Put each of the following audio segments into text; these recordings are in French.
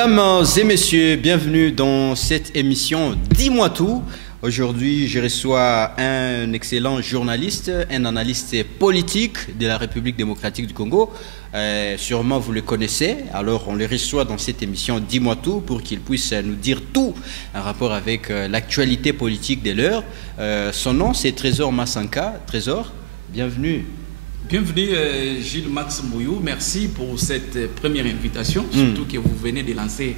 Mesdames et messieurs, bienvenue dans cette émission Dis-moi tout. Aujourd'hui, je reçois un excellent journaliste, un analyste politique de la République démocratique du Congo. Sûrement vous le connaissez, alors on le reçoit dans cette émission Dis-moi tout pour qu'il puisse nous dire tout en rapport avec l'actualité politique de l'heure. Son nom c'est Trésor Massanka. Trésor, bienvenue. Bienvenue Gilles Max Mouyou, merci pour cette première invitation, surtout que vous venez de lancer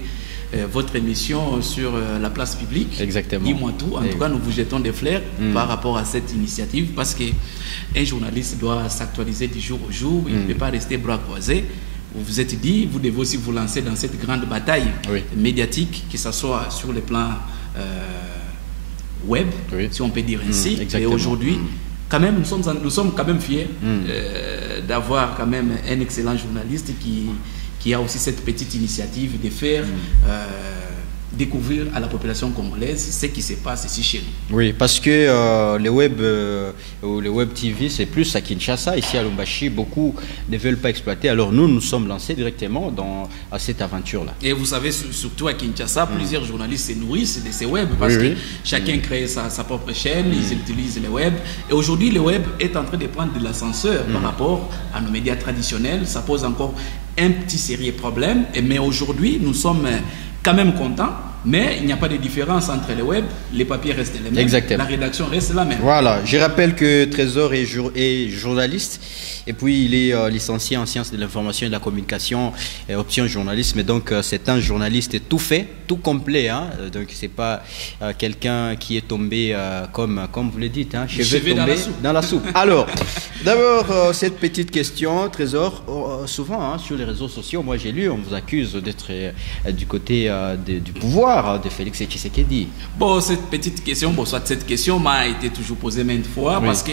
votre émission sur la place publique. Exactement. Dis-moi tout. En tout cas, nous vous jetons des fleurs par rapport à cette initiative parce qu'un journaliste doit s'actualiser du jour au jour, il ne peut pas rester bras croisés. Vous vous êtes dit, vous devez aussi vous lancer dans cette grande bataille médiatique, que ce soit sur le plan web, si on peut dire ainsi. Et aujourd'hui, quand même, nous sommes quand même fiers d'avoir quand même un excellent journaliste qui a aussi cette petite initiative de faire découvrir à la population congolaise ce qui se passe ici chez nous. Oui, parce que les web TV, c'est plus à Kinshasa. Ici à Lubumbashi, beaucoup ne veulent pas exploiter. Alors nous sommes lancés directement à cette aventure-là. Et vous savez, surtout à Kinshasa, plusieurs journalistes se nourrissent de ces web parce que chacun crée sa propre chaîne, ils utilisent les web. Et aujourd'hui, le web est en train de prendre de l'ascenseur par rapport à nos médias traditionnels. Ça pose encore un petit sérieux problème. Mais aujourd'hui, nous sommes quand même contents, mais il n'y a pas de différence entre les web, les papiers restent les mêmes, Exactement. La rédaction reste la même. Voilà, je rappelle que Trésor est journaliste et puis il est licencié en sciences de l'information et de la communication et option journalisme, donc c'est un journaliste tout fait, tout complet, hein. Donc c'est pas quelqu'un qui est tombé comme vous le dites, hein, cheveux tombés dans la soupe. Alors, d'abord cette petite question, Trésor, souvent hein, sur les réseaux sociaux, moi j'ai lu, on vous accuse d'être du côté du pouvoir de Félix Tshisekedi. Bon, cette petite question, cette question m'a été toujours posée maintes fois parce que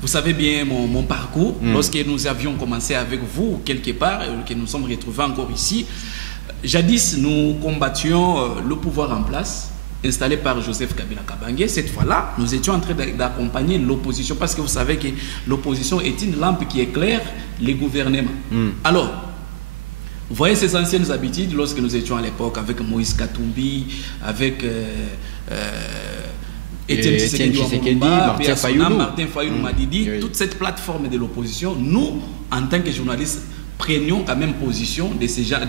vous savez bien mon parcours. Lorsque nous avions commencé avec vous quelque part, que nous sommes retrouvés encore ici, jadis nous combattions le pouvoir en place installé par Joseph Kabila Kabange. Cette fois-là, nous étions en train d'accompagner l'opposition parce que vous savez que l'opposition est une lampe qui éclaire les gouvernements. Alors, vous voyez ces anciennes habitudes lorsque nous étions à l'époque avec Moïse Katumbi, avec Etienne Tshisekedi, Martin Fayulu Madidi, toute cette plateforme de l'opposition, nous, en tant que journalistes, prenions quand même position de ces gens.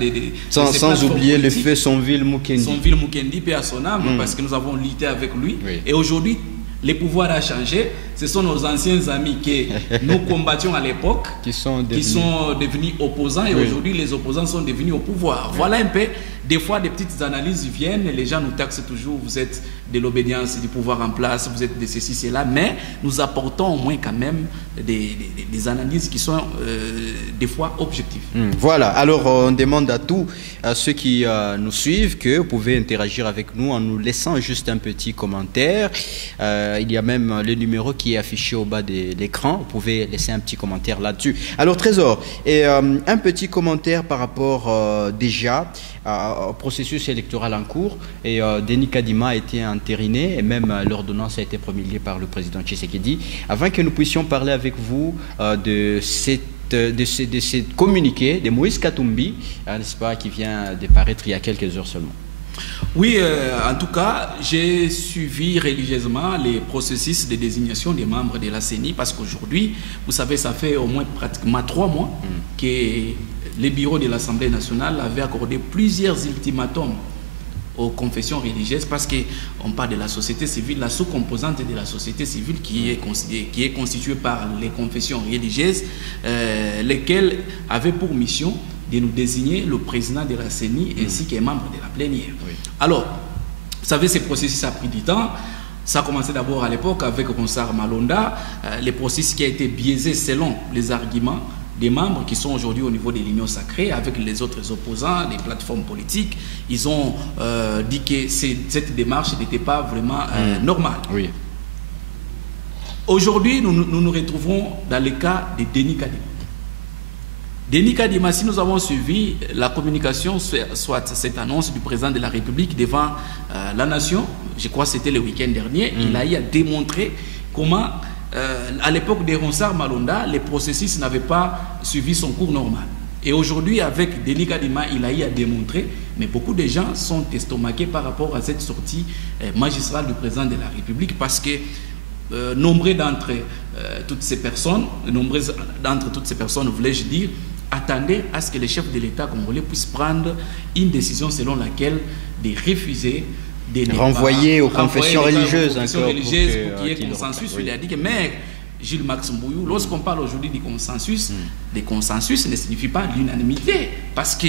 Sans oublier le fait Sonville Mukendi. Sonville Mukendi, paix à son âme, parce que nous avons lutté avec lui. Et aujourd'hui, le pouvoir a changé. Ce sont nos anciens amis que nous combattions à l'époque qui sont devenus opposants et aujourd'hui les opposants sont devenus au pouvoir. Voilà un peu, des fois des petites analyses viennent et les gens nous taxent toujours, vous êtes de l'obédience du pouvoir en place, vous êtes de ceci, cela, mais nous apportons au moins quand même des analyses qui sont des fois objectives. Voilà, alors on demande à ceux qui nous suivent que vous pouvez interagir avec nous en nous laissant juste un petit commentaire. Il y a même le numéro qui est affiché au bas de l'écran. Vous pouvez laisser un petit commentaire là-dessus. Alors Trésor, et un petit commentaire par rapport déjà au processus électoral en cours. Et Denis Kadima a été entériné et même l'ordonnance a été promulguée par le président Tshisekedi. Avant que nous puissions parler avec vous de ce communiqué de Moïse Katumbi, n'est-ce pas, qui vient de paraître il y a quelques heures seulement. Oui, en tout cas, j'ai suivi religieusement les processus de désignation des membres de la CENI parce qu'aujourd'hui, vous savez, ça fait au moins pratiquement 3 mois que les bureaux de l'Assemblée nationale avaient accordé plusieurs ultimatums aux confessions religieuses parce qu'on parle de la société civile, la sous-composante de la société civile qui est constituée par les confessions religieuses, lesquelles avaient pour mission de nous désigner le président de la CENI ainsi qu'un membre de la plénière. Alors, vous savez, ce processus a pris du temps. Ça a commencé d'abord à l'époque avec Ronsard Malonda, le processus qui a été biaisé selon les arguments des membres qui sont aujourd'hui au niveau de l'Union sacrée avec les autres opposants, les plateformes politiques. Ils ont dit que cette démarche n'était pas vraiment normale. Aujourd'hui, nous nous retrouvons dans le cas de Denis Kadima. Denis Kadima, si nous avons suivi la communication, soit cette annonce du président de la République devant la nation, je crois que c'était le week-end dernier, il a eu à démontrer comment, à l'époque de Ronsard Malonda, les processus n'avaient pas suivi son cours normal. Et aujourd'hui, avec Denis Kadima, il a eu à démontrer, mais beaucoup de gens sont estomaqués par rapport à cette sortie magistrale du président de la République, parce que nombreux d'entre toutes ces personnes, voulais-je dire, attendaient à ce que le chef de l'État congolais puisse prendre une décision selon laquelle de refuser de renvoyer aux confessions religieuses pour qu'il y ait consensus. Il a dit que, mais Gilles Max Mbouyou, lorsqu'on parle aujourd'hui du consensus, le consensus ne signifie pas l'unanimité, parce que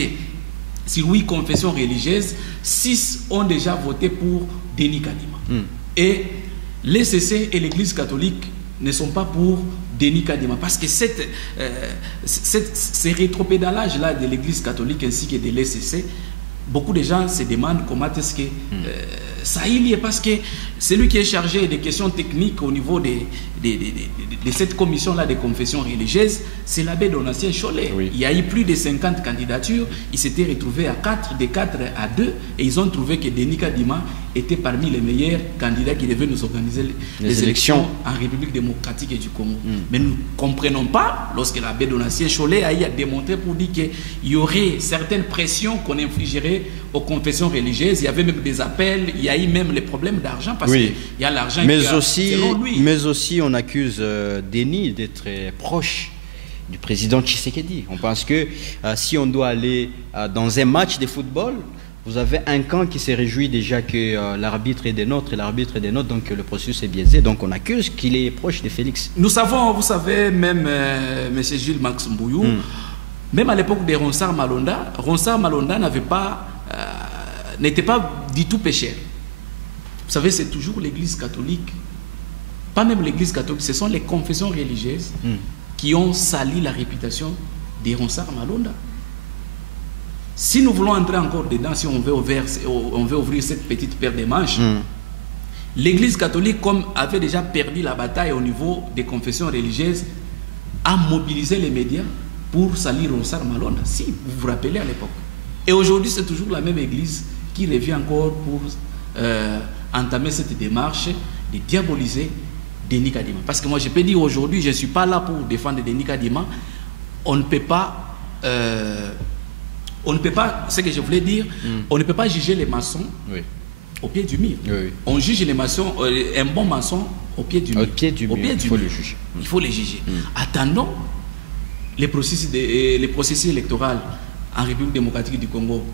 si oui, confession religieuse, 6 ont déjà voté pour Denis Kadima. Et les CC et l'Église catholique ne sont pas pour Denis Kadima, parce que ces rétropédalages-là de l'Église catholique ainsi que de l'ECC, beaucoup de gens se demandent comment est-ce que ça y est, parce que celui qui est chargé des questions techniques au niveau de cette commission-là de confession religieuse, c'est l'abbé Donatien Cholet. Oui. Il y a eu plus de 50 candidatures, ils s'étaient retrouvés à 4, de 4 à 2, et ils ont trouvé que Denis Kadima était parmi les meilleurs candidats qui devaient nous organiser les élections en République démocratique du Congo. Mais nous ne comprenons pas, lorsque l'abbé Donatien Cholet a eu à démontrer pour dire qu'il y aurait certaines pressions qu'on infligerait aux confessions religieuses, il y avait même des appels, il y a eu même les problèmes d'argent, parce qu'il y a l'argent qui a, selon lui. Mais aussi, on accuse Denis d'être proche du président Tshisekedi. On pense que si on doit aller dans un match de football, vous avez un camp qui se réjouit déjà que l'arbitre est des nôtres, et l'arbitre est des nôtres, donc le processus est biaisé. Donc on accuse qu'il est proche de Félix. Nous savons, vous savez, même M. Gilles Max Mbouyou, même à l'époque de Ronsard Malonda n'était pas du tout pécheur. Vous savez, c'est toujours l'Église catholique, pas même l'Église catholique, ce sont les confessions religieuses qui ont sali la réputation de Ronsard Malonda. Si nous voulons entrer encore dedans, si on veut ouvrir cette petite paire de manches, l'Église catholique, comme avait déjà perdu la bataille au niveau des confessions religieuses, a mobilisé les médias pour salir Ronsard Malonda, si vous vous rappelez à l'époque. Et aujourd'hui, c'est toujours la même Église qui revient encore pour entamer cette démarche de diaboliser Denis Kadima. Parce que moi, je peux dire aujourd'hui, je ne suis pas là pour défendre Denis Kadima. On ne peut pas, ce que je voulais dire, on ne peut pas juger les maçons au pied du mur. On juge les maçons, un bon maçon au pied du mur. Il faut le juger. Il faut les juger. Attendons les processus électoraux en République démocratique du Congo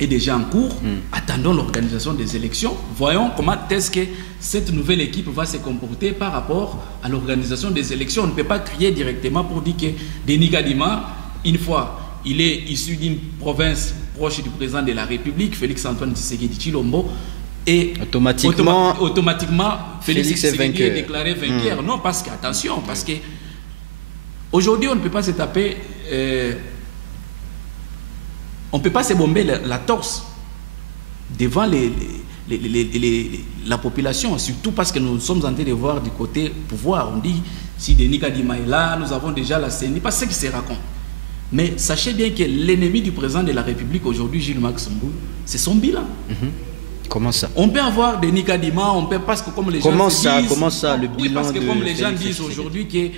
est déjà en cours. Attendons l'organisation des élections. Voyons comment est-ce que cette nouvelle équipe va se comporter par rapport à l'organisation des élections. On ne peut pas crier directement pour dire que Denis Kadima, une fois il est issu d'une province proche du président de la République, Félix-Antoine Tshisekedi Tshilombo, et automatiquement Félix Tshisekedi est déclaré vainqueur. Non, parce que, attention, parce que aujourd'hui on ne peut pas se taper... on ne peut pas se bomber la torse devant la population, surtout parce que nous sommes en train de voir du côté pouvoir. On dit, si Denis Kadima est là, nous avons déjà la CENI, pas ce qui se raconte. Mais sachez bien que l'ennemi du président de la République aujourd'hui, Gilles Max Mbouyou, c'est son bilan. Comment ça? On peut avoir Denis Kadima, on peut, parce que comme les gens disent... Comment ça, le bilan parce que comme les gens disent aujourd'hui que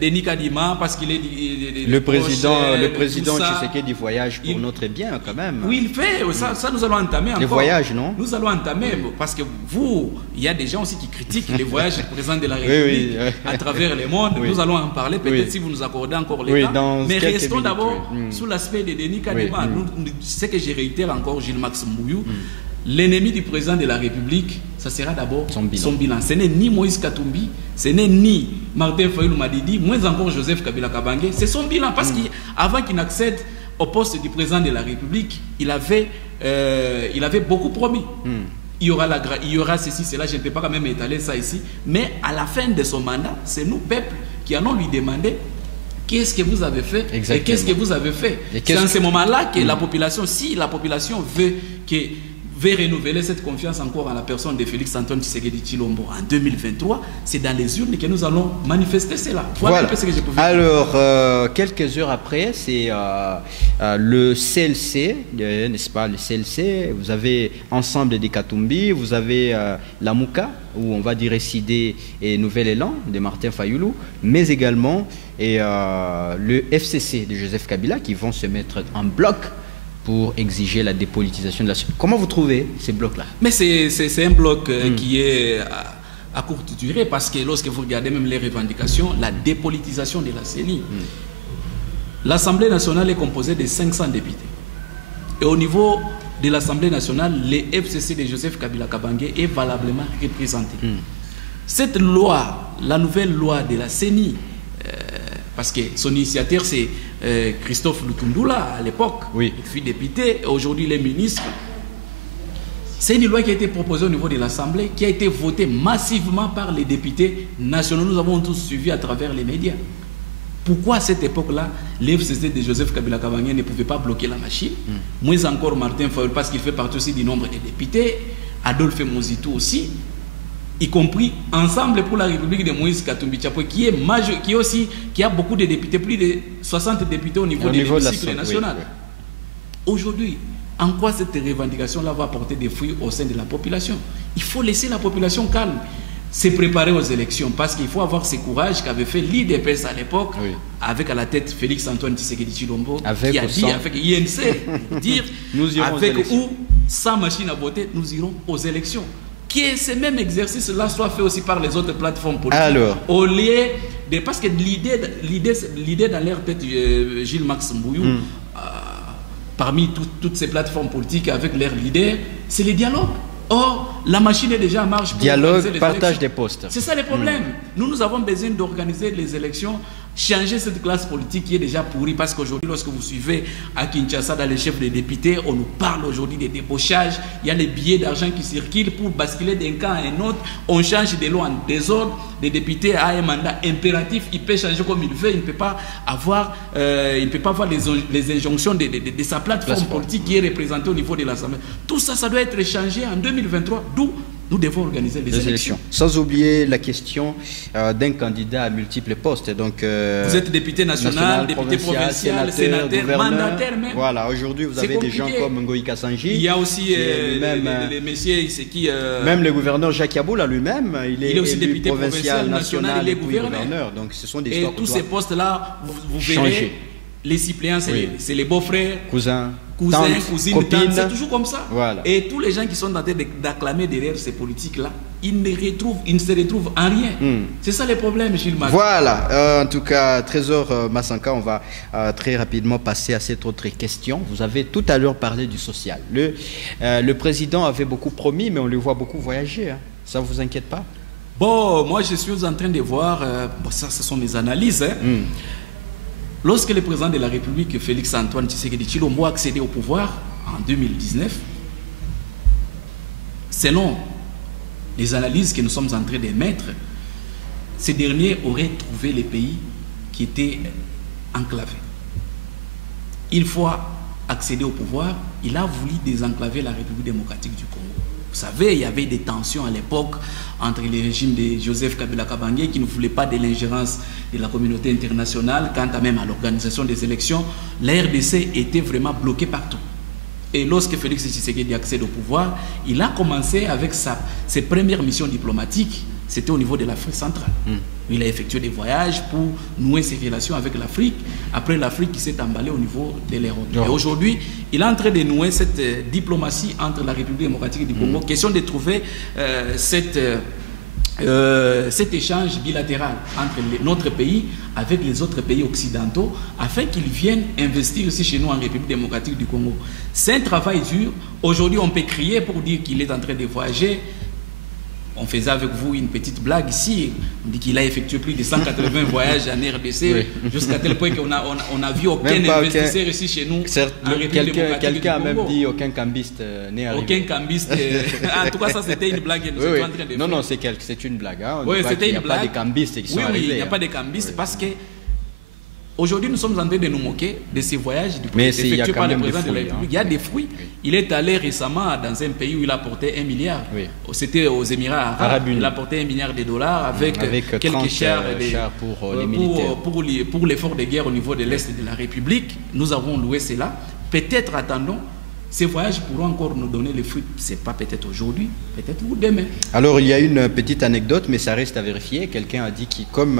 Denis Kadima, parce qu'il est... Le président Tshisekedi voyage pour notre bien quand même. Oui, il fait. Ça nous allons entamer encore. Les voyages, non? Nous allons entamer, parce que vous, il y a des gens aussi qui critiquent les voyages du président de la République à travers le monde. Nous allons en parler, peut-être si vous nous accordez encore le temps. Mais restons d'abord sous l'aspect de Denis Kadima. Ce que je réitère encore, Gilles Max Mbouyou, l'ennemi du président de la République, ça sera d'abord son bilan. Ce n'est ni Moïse Katumbi, ce n'est ni Martin Fayulu Madidi, moins encore Joseph Kabila Kabange. C'est son bilan, parce qu'avant qu'il n'accède au poste du président de la République, il avait beaucoup promis. Il y aura ceci, cela, je ne peux pas quand même étaler ça ici. Mais à la fin de son mandat, c'est nous, peuple, qui allons lui demander qu'est-ce que vous avez fait. Exactement. Et qu'est-ce que vous avez fait. C'est en ce moment-là que la population, si la population veut veut renouveler cette confiance encore en la personne de Félix Antoine Tshisekedi Tshilombo en 2023, c'est dans les urnes que nous allons manifester cela. Voilà un peu ce que je pouvais dire. Alors, quelques heures après, c'est le CLC, n'est-ce pas, le CLC, vous avez Ensemble des Katumbi, vous avez la Mouka, où on va dire Sidé et Nouvel Élan de Martin Fayoulou, mais également le FCC de Joseph Kabila qui vont se mettre en bloc pour exiger la dépolitisation de la CENI. Comment vous trouvez ces blocs-là? Mais c'est un bloc qui est à courte durée, parce que lorsque vous regardez même les revendications, la dépolitisation de la CENI, l'Assemblée nationale est composée de 500 députés. Et au niveau de l'Assemblée nationale, le FCC de Joseph Kabila Kabange est valablement représenté. Cette loi, la nouvelle loi de la CENI, parce que son initiateur c'est Christophe Lutundula à l'époque, il fut député, aujourd'hui il est ministre. C'est une loi qui a été proposée au niveau de l'Assemblée, qui a été votée massivement par les députés nationaux. Nous avons tous suivi à travers les médias. Pourquoi à cette époque-là, l'FCC de Joseph Kabila Kabange ne pouvait pas bloquer la machine? Moins encore Martin Fayoulou, parce qu'il fait partie aussi du nombre des députés, Adolphe Mozitou aussi, y compris Ensemble pour la République de Moïse Katumbi Tshapwe, qui a beaucoup de députés, plus de 60 députés au niveau de l'hémicycle national. Aujourd'hui, en quoi cette revendication-là va apporter des fruits au sein de la population? Il faut laisser la population calme, se préparer aux élections, parce qu'il faut avoir ce courage qu'avait fait l'IDPS à l'époque, avec à la tête Félix Antoine Tshisekedi Tshilombo, qui a dit avec INC, dire avec ou sans machine à voter, nous irons aux élections. Que ce même exercice-là soit fait aussi par les autres plateformes politiques. Alors, au lieu de... Parce que l'idée dans leur tête, Gilles Max Mbouyou, parmi toutes ces plateformes politiques avec leurs leaders, c'est le dialogue. Or, la machine est déjà en marche pour dialogue, partage des postes. C'est ça le problème. Nous avons besoin d'organiser les élections, changer cette classe politique qui est déjà pourrie, parce qu'aujourd'hui, lorsque vous suivez à Kinshasa, dans les chefs des députés, on nous parle aujourd'hui des débauchages, il y a les billets d'argent qui circulent pour basculer d'un camp à un autre, on change des lois en désordre, les députés ont un mandat impératif, il peut changer comme il veut, il ne peut pas avoir, les injonctions de sa plateforme politique qui est représentée au niveau de l'Assemblée. Tout ça, ça doit être changé en 2023, d'où nous devons organiser les élections. Sans oublier la question d'un candidat à multiples postes. Donc, vous êtes député national, député provincial, sénateur, mandataire même. Voilà, aujourd'hui vous avez des gens comme Ngoï Kassanji. Il y a aussi les messieurs, c'est qui même le gouverneur Jacques Yaboula lui-même, il est aussi député provincial, national, il est gouverneur. Donc ce sont des et tous ces postes-là, vous verrez, les suppléants, c'est les beaux-frères, cousins, cousines, copines. C'est toujours comme ça. Voilà. Et tous les gens qui sont en train d'acclamer derrière ces politiques-là, ils ne se retrouvent en rien. C'est ça le problème, Gilles Mac. Voilà, en tout cas, Trésor Massanka, on va très rapidement passer à cette autre question. Vous avez tout à l'heure parlé du social. Le président avait beaucoup promis, mais on le voit beaucoup voyager. Hein. Ça ne vous inquiète pas? Bon, moi je suis en train de voir, ça ce sont mes analyses. Hein. Lorsque le président de la République, Félix Antoine Tshisekedi Tshilombo, a accédé au pouvoir en 2019, selon les analyses que nous sommes en train d'émettre, ces derniers auraient trouvé les pays qui étaient enclavés. Une fois accédé au pouvoir, il a voulu désenclaver la République démocratique du Congo. Vous savez, il y avait des tensions à l'époque entre les régimes de Joseph Kabila Kabange qui ne voulaient pas de l'ingérence de la communauté internationale, quant à même à l'organisation des élections. La RDC était vraiment bloquée partout. Et lorsque Félix Tshisekedi accède au pouvoir, il a commencé avec ses premières missions diplomatiques, c'était au niveau de l'Afrique centrale. Il a effectué des voyages pour nouer ses relations avec l'Afrique. Après l'Afrique qui s'est emballée au niveau de l'Europe. Et aujourd'hui, il est en train de nouer cette diplomatie entre la République démocratique du Congo. Question de trouver cet échange bilatéral entre notre pays avec les autres pays occidentaux afin qu'ils viennent investir aussi chez nous en République démocratique du Congo. C'est un travail dur. Aujourd'hui, on peut crier pour dire qu'il est en train de voyager. On faisait avec vous une petite blague ici. On dit qu'il a effectué plus de 180 voyages en RDC, jusqu'à tel point qu'on n'a vu aucun investisseur ici chez nous. Quelqu'un a même dit aucun cambiste n'est arrivé. Aucun cambiste. En tout cas, ça c'était une blague. Non, c'est une blague. Hein. Oui, c'était une blague. Il n'y a pas de cambistes qui sont arrivés. Oui, il n'y a pas de cambistes parce que Aujourd'hui, nous sommes en train de nous moquer de ces voyages effectués par le président de la République. Il y a des fruits. Oui. Il est allé récemment dans un pays où il a porté 1 milliard. Oui. C'était aux Émirats arabes. Il a porté 1 milliard de dollars avec quelques chars pour les militaires. Pour l'effort de guerre au niveau de l'Est de la République. Nous avons loué cela. Peut-être attendons. Ces voyages pourront encore nous donner les fruits. Ce n'est pas peut-être aujourd'hui, peut-être demain. Alors, il y a une petite anecdote, mais ça reste à vérifier. Quelqu'un a dit que, comme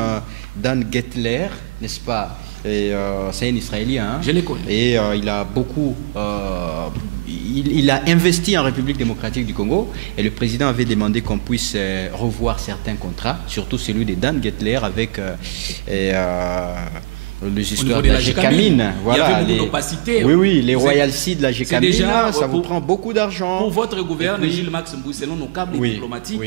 Dan Gettler, n'est-ce pas, c'est un Israélien. Hein, je les connais. Et il a beaucoup... il a investi en République démocratique du Congo. Et le président avait demandé qu'on puisse revoir certains contrats, surtout celui de Dan Gettler avec... les histoires de la Gécamine. Voilà, il y avait beaucoup d'opacité. Oui, les royalties de la Gécamine, ça vous prend beaucoup d'argent. Pour votre gouverneur, Gilles-Max Mbou, selon nos câbles diplomatiques,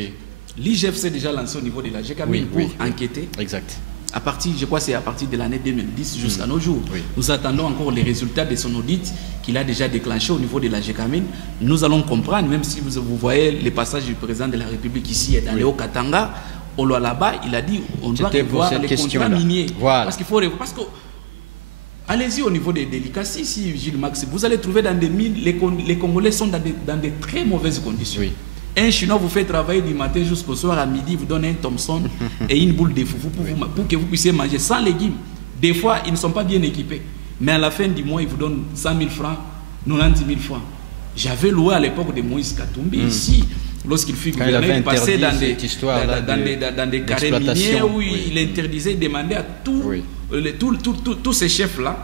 l'IGF s'est déjà lancé au niveau de la Gécamine pour enquêter. Exact. À partir, je crois que c'est à partir de l'année 2010 jusqu'à nos jours. Nous attendons encore les résultats de son audit qu'il a déjà déclenché au niveau de la Gécamine. Nous allons comprendre, même si vous voyez les passages du président de la République ici dans le Haut-Katanga, là-bas, il a dit on doit revoir les contrats miniers. Voilà. Parce qu'il faut revoir. Parce que, allez-y au niveau des délicacies, ici, Gilles Max, vous allez trouver dans des mines, les Congolais sont dans des très mauvaises conditions. Oui. Un Chinois vous fait travailler du matin jusqu'au soir, à midi, vous donne un Thompson et une boule de foufou pour que vous puissiez manger sans légumes. Des fois, ils ne sont pas bien équipés. Mais à la fin du mois, ils vous donnent 100 000 francs, 90 000 francs. J'avais loué à l'époque de Moïse Katumbi ici. Lorsqu'il fut gouverneur, il passait dans des carrés miniers où il interdisait, il demandait à tous ces chefs-là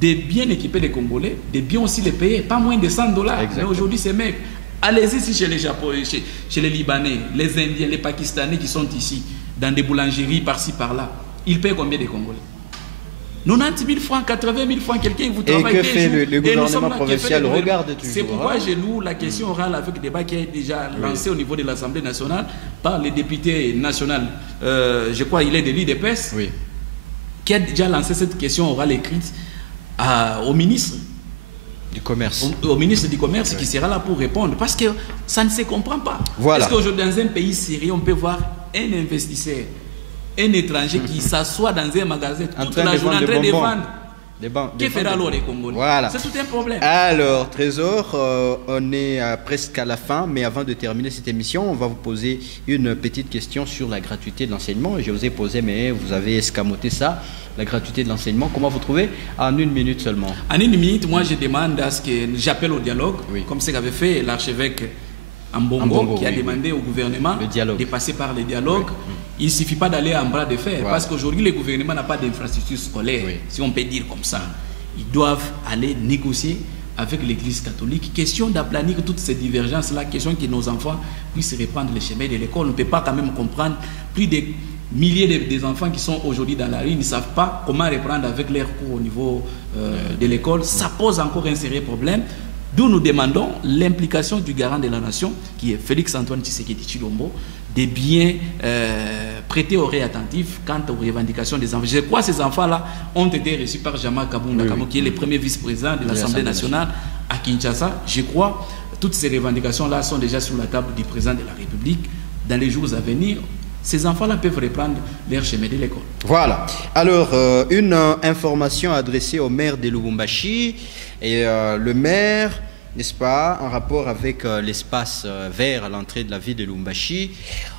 de bien équiper les Congolais, de bien aussi les payer, pas moins de $100. Mais aujourd'hui, ces mecs, allez-y ici chez les Japonais, chez les Libanais, les Indiens, les Pakistanais qui sont ici, dans des boulangeries par-ci, par-là, ils payent combien de Congolais? 90 000 francs, 80 000 francs, quelqu'un vous travaille. Et que fait le gouvernement provincial? Regarde toujours. C'est pourquoi j'ai lu la question orale avec le débat qui a déjà lancé au niveau de l'Assemblée nationale par le député national, je crois il est de l'IDPS, qui a déjà lancé cette question orale écrite au ministre du Commerce. Au ministre du Commerce qui sera là pour répondre. Parce que ça ne se comprend pas. Voilà. Parce qu'aujourd'hui, dans un pays sérieux, on peut voir un investisseur, un étranger qui s'assoit dans un magasin toute la journée en train de vendre. Que fera alors les Congolais? Voilà. C'est tout un problème. Alors, Trésor, on est presque à la fin, mais avant de terminer cette émission, on va vous poser une petite question sur la gratuité de l'enseignement. Je vous ai posé, mais vous avez escamoté ça. La gratuité de l'enseignement, comment vous trouvez? En 1 minute seulement. En 1 minute, moi je demande à ce que j'appelle au dialogue, comme ce qu'avait fait l'archevêque Ambongo, qui a demandé au gouvernement de passer par le dialogue. Il ne suffit pas d'aller en bras de fer, parce qu'aujourd'hui le gouvernement n'a pas d'infrastructure scolaire, si on peut dire comme ça. Ils doivent aller négocier avec l'Église catholique. Question d'aplanir toutes ces divergences-là, question que nos enfants puissent reprendre le chemin de l'école. On ne peut pas quand même comprendre plus de milliers des enfants qui sont aujourd'hui dans la rue, ils ne savent pas comment reprendre avec leurs cours au niveau de l'école. Ça pose encore un sérieux problème. D'où nous demandons l'implication du garant de la nation, qui est Félix-Antoine Tshisekedi Tshilombo, de bien prêter oreille attentive quant aux revendications des enfants. Je crois que ces enfants-là ont été reçus par Jama Kabunda, qui est le premier vice-président de l'Assemblée nationale à Kinshasa. Je crois que toutes ces revendications-là sont déjà sur la table du président de la République. Dans les jours à venir, ces enfants-là peuvent reprendre leur chemin de l'école. Voilà. Alors, une information adressée au maire de Lubumbashi. Et le maire, n'est-ce pas, en rapport avec l'espace vert à l'entrée de la ville de Lubumbashi,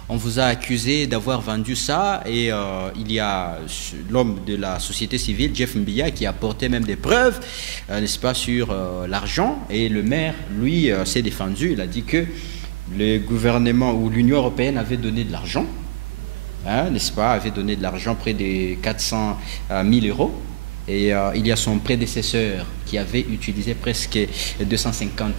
on vous a accusé d'avoir vendu ça. Et il y a l'homme de la société civile, Jeff Mbiya, qui a apporté même des preuves, n'est-ce pas, sur l'argent. Et le maire, lui, s'est défendu. Il a dit que le gouvernement ou l'Union européenne avait donné de l'argent. N'est-ce pas, avait donné de l'argent, près de 400 000 €. Et il y a son prédécesseur qui avait utilisé presque 250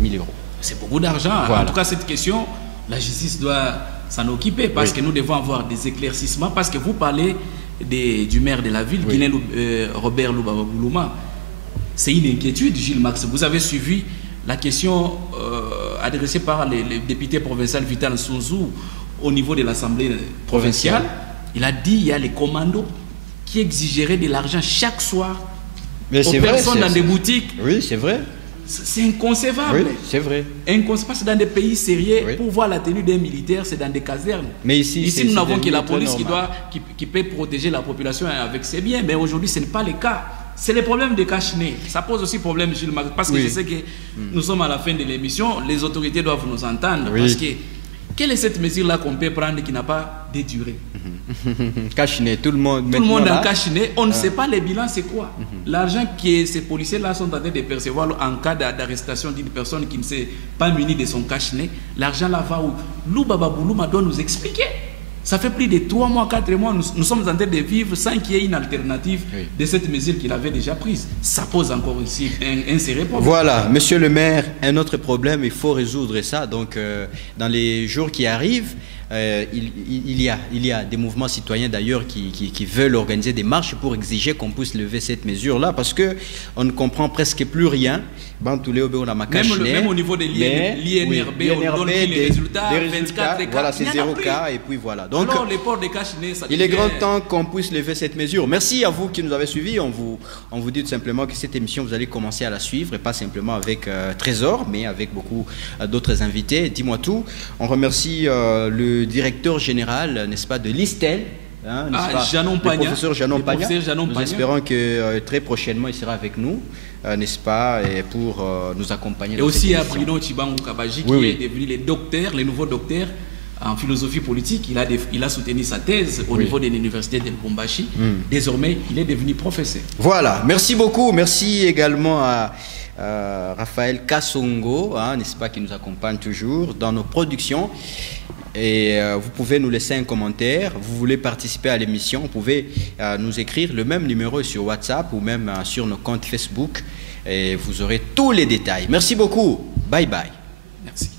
000 €. C'est beaucoup d'argent. Voilà. En tout cas, cette question, la justice doit s'en occuper parce que nous devons avoir des éclaircissements. Parce que vous parlez du maire de la ville, Guinéen Robert Luba-Goulouma. C'est une inquiétude, Gilles Max. Vous avez suivi la question adressée par le député provincial Vital Sunzou au niveau de l'Assemblée provinciale. Il a dit qu'il y a les commandos qui exigeraient de l'argent chaque soir aux personnes dans des boutiques. Oui, c'est vrai. C'est inconcevable. Oui, c'est vrai. Inconcevable, c'est dans des pays sérieux. Oui. Pour voir la tenue d'un militaire, c'est dans des casernes. Mais ici nous n'avons que la devenu police très qui peut protéger la population avec ses biens. Mais aujourd'hui, ce n'est pas le cas. C'est le problème des cache-nez. Ça pose aussi problème, Gilles Marc, parce que Oui. je sais que nous sommes à la fin de l'émission. Les autorités doivent nous entendre. Oui. Parce que quelle est cette mesure-là qu'on peut prendre qui n'a pas de durée? Cache-nez, tout le monde. Tout le monde là, en cache-nez. On ne sait pas les bilans, c'est quoi? L'argent que ces policiers-là sont en train de percevoir en cas d'arrestation d'une personne qui ne s'est pas munie de son cache-nez, l'argent là va où? Lou Baba Boulouma doit nous expliquer. Ça fait plus de 3 mois, 4 mois, nous sommes en train de vivre sans qu'il y ait une alternative de cette mesure qu'il avait déjà prise. Ça pose encore ici un sérieux problème. Voilà, monsieur le maire, un autre problème, il faut résoudre ça. Donc, dans les jours qui arrivent, il y a des mouvements citoyens d'ailleurs qui veulent organiser des marches pour exiger qu'on puisse lever cette mesure-là parce qu'on ne comprend presque plus rien. Même au niveau de l'INRB, on donne les résultats, 24 cas. Voilà, c'est 0 cas et puis voilà. Donc, alors, les ports de cache-nez, ça il est grand temps qu'on puisse lever cette mesure. Merci à vous qui nous avez suivis. On vous dit tout simplement que cette émission, vous allez commencer à la suivre et pas simplement avec Trésor, mais avec beaucoup d'autres invités. Dis-moi tout. On remercie le directeur général, n'est-ce pas, de l'ISTEL. Hein, Janon Pagna. Le professeur Janon Pagna. Nous espérons que très prochainement, il sera avec nous, n'est-ce pas, et pour nous accompagner. Et aussi à Bruno Tchibangu Kabaji, qui est devenu le nouveau docteur en philosophie politique. Il a soutenu sa thèse au niveau de l'université de Lubumbashi. Désormais, il est devenu professeur. Voilà, merci beaucoup. Merci également à Raphaël Kassongo, hein, n'est-ce pas, qui nous accompagne toujours dans nos productions. Et vous pouvez nous laisser un commentaire. Vous voulez participer à l'émission, vous pouvez nous écrire. Le même numéro sur WhatsApp ou même sur nos comptes Facebook. Et vous aurez tous les détails. Merci beaucoup. Bye bye. Merci.